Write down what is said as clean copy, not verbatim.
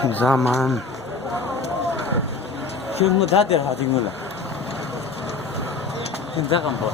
Zaman. Kung mo dati hati mo lang. Hindi ka mo.